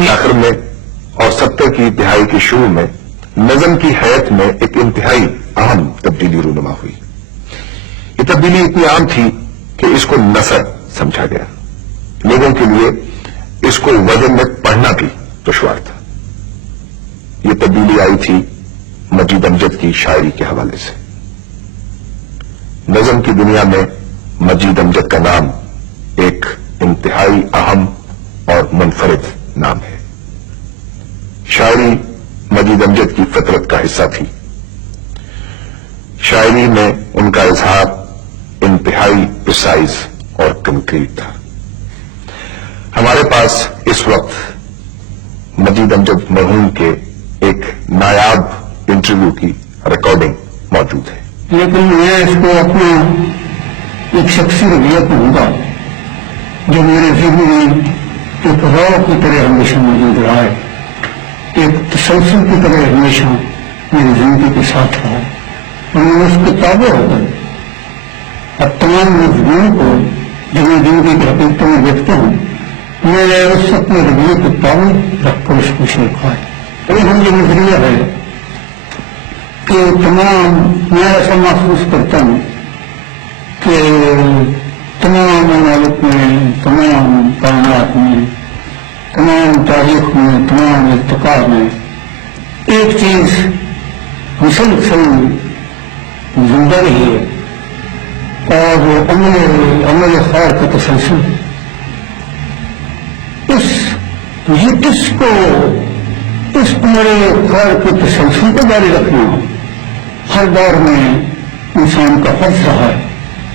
کی آخر میں اور 70 کی دہائی کے شروع میں نظم کی حیت میں ایک انتہائی اہم تبدیلی رونما ہوئی. یہ تبدیلی اتنی عام تھی کہ اس کو نثر سمجھا گیا. لوگوں کے لیے اس کو وزن میں پڑھنا بھی دشوار تھا. یہ تبدیلی آئی تھی مجید امجد کی شاعری کے حوالے سے. نظم کی دنیا میں مجید امجد کا نام ایک انتہائی اہم اور منفرد نام ہے. شاعری مجید امجد کی فطرت کا حصہ تھی. شاعری میں ان کا اظہار انتہائی پرسائز اور کنکریٹ تھا. ہمارے پاس اس وقت مجید امجد مرحوم کے ایک نایاب انٹرویو کی ریکارڈنگ موجود ہے. لیکن میں اس کو اپنا ایک شخصی رویہ کہوں گا جو میرے ذہن میں ایک راہ کی طرح ہمیشہ موجود رہا ہے، ایک تسلسل کی طرح ہمیشہ میری زندگی کے ساتھ رہا ہے. اور میں اس کے تابع ہو کر اب تمام مضمون کو جو میں زندگی کی حقیقتوں میں دیکھتا ہوں، میں نے اس اپنے رویے کو تابع رکھ کر اس کو سیکھا ہے. اور ہم یہ نظریہ ہے کہ میں ایسا محسوس کرتا ہوں کہ تمام ممالک میں، تمام کائنات میں، تمام تاریخ میں، تمام ارتقاء میں ایک چیز مسلسل زندہ رہی ہے اور وہ عمل خیر کا تسلسل. اس عمل خیر کے تسلسل کو جاری رکھنا ہر دور میں انسان کا فرض رہا ہے،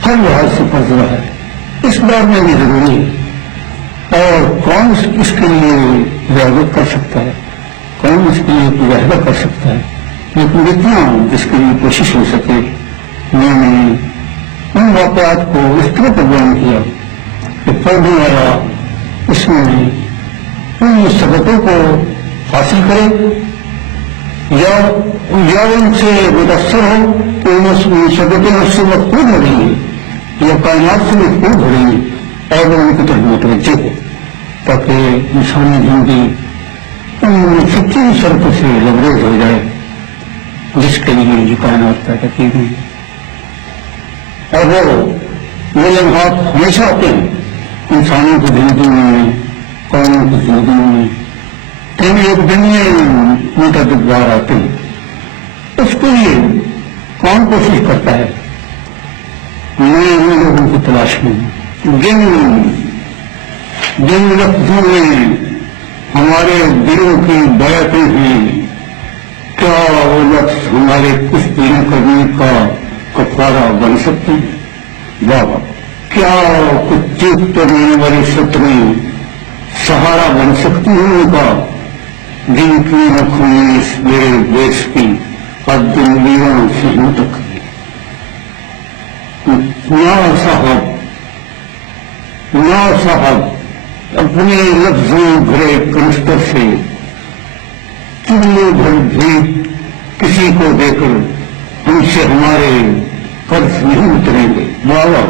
ہر لحاظ سے فرض رہا ہے. اس دور میں بھی ضروری ہے. اور کون اس کے لیے ریاضت کر سکتا ہے، کون اس کے لیے مجاہدہ کر سکتا ہے. لیکن اتنا جس کے لیے کوشش ہو سکے میں نے ان واقعات کو اس طرح پر بیان کیا کہ پڑھنے والا اس میں ان مستقبتوں کو حاصل کرے یا ان سے متاثر ہو کہ ان مستقبتیں اس سے مفقود ہو رہی ہیں یا کائنات سے مفقود ہو رہی ہیں اور وہ ان کی طرف متوجہ ہو، تاکہ انسانی زندگی ان سچی شرطوں سے لبریز ہو جائے جس کے لیے یہ کائنات پیدا کی گئی. اور وہ لمحات ہمیشہ آتے ہیں انسانوں کی زندگی میں، قوموں کی زندگی میں، کہیں ایک دن میں متعدد بار آتے ہیں. اس کے لیے کون کوشش کرتا ہے؟ میں ان لوگوں کی تلاش میں جن لفظوں میں ہمارے دلوں کی بیعتیں ہیں، کیا وہ لفظ ہمارے کچھ دنوں کرنے کا کفارہ بن سکتے ہیں؟ بابا کیا کچھ چیخ کرنے والی سطریں سہارا بن سکتی ہیں ان کا، جن کی آنکھوں میں اس میرے دیش کی حد ویران سے تک. نا صاحب اپنے لفظوں بھرے کنستر سے چلے بھر بھی کسی کو دے کر ہم سے ہمارے قرض نہیں اتریں گے. بابا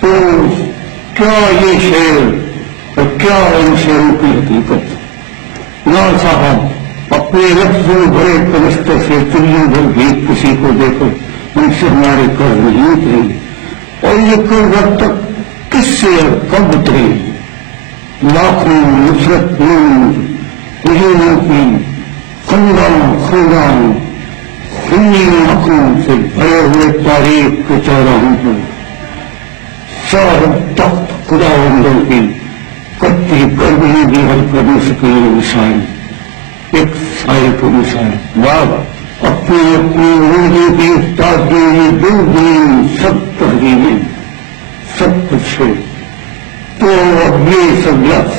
تو کیا یہ شعر اور کیا ان شعروں کی حقیقت؟ نا صاحب اپنے لفظوں بھرے کنستر سے چلے بھر بھی کسی کو دے کر ہم سے ہمارے قرض نہیں اتریں گے. اور یہ قرض اب تک کس سے کب اترے؟ لاکھوں نصرت ہجوموں کی خنداں خونی آنکھوں سے بھرے ہوئے تاریخ کے چوراہوں پر صاحب تخت خدا بندوں کی کٹی گرمی بھی حل کر نہ سکے مسائل، ایک سائے کو مسائل. بابا اپنی زندگی کی استادگی میں دل دین سب تحریریں سب کچھ ہے. تو اب یہ سب لفظ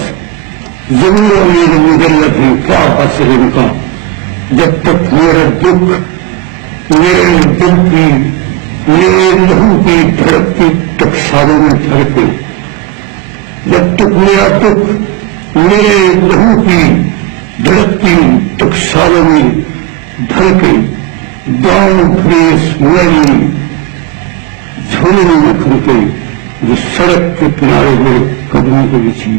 ضرور میرے مجلد ہیں، کیا حاصل ان کا؟ جب تک میرا دکھ میرے دل کی، میرے لہو کی دھڑکتی ٹکسالوں میں دھڑکے، جب تک میرا دکھ میرے لہو کی دھڑکتی ٹکسالوں میں دھڑکے، داؤں پھریس میری جھولے میں کھڑکے جو سڑک کے کنارے میرے قدموں کے بچھی.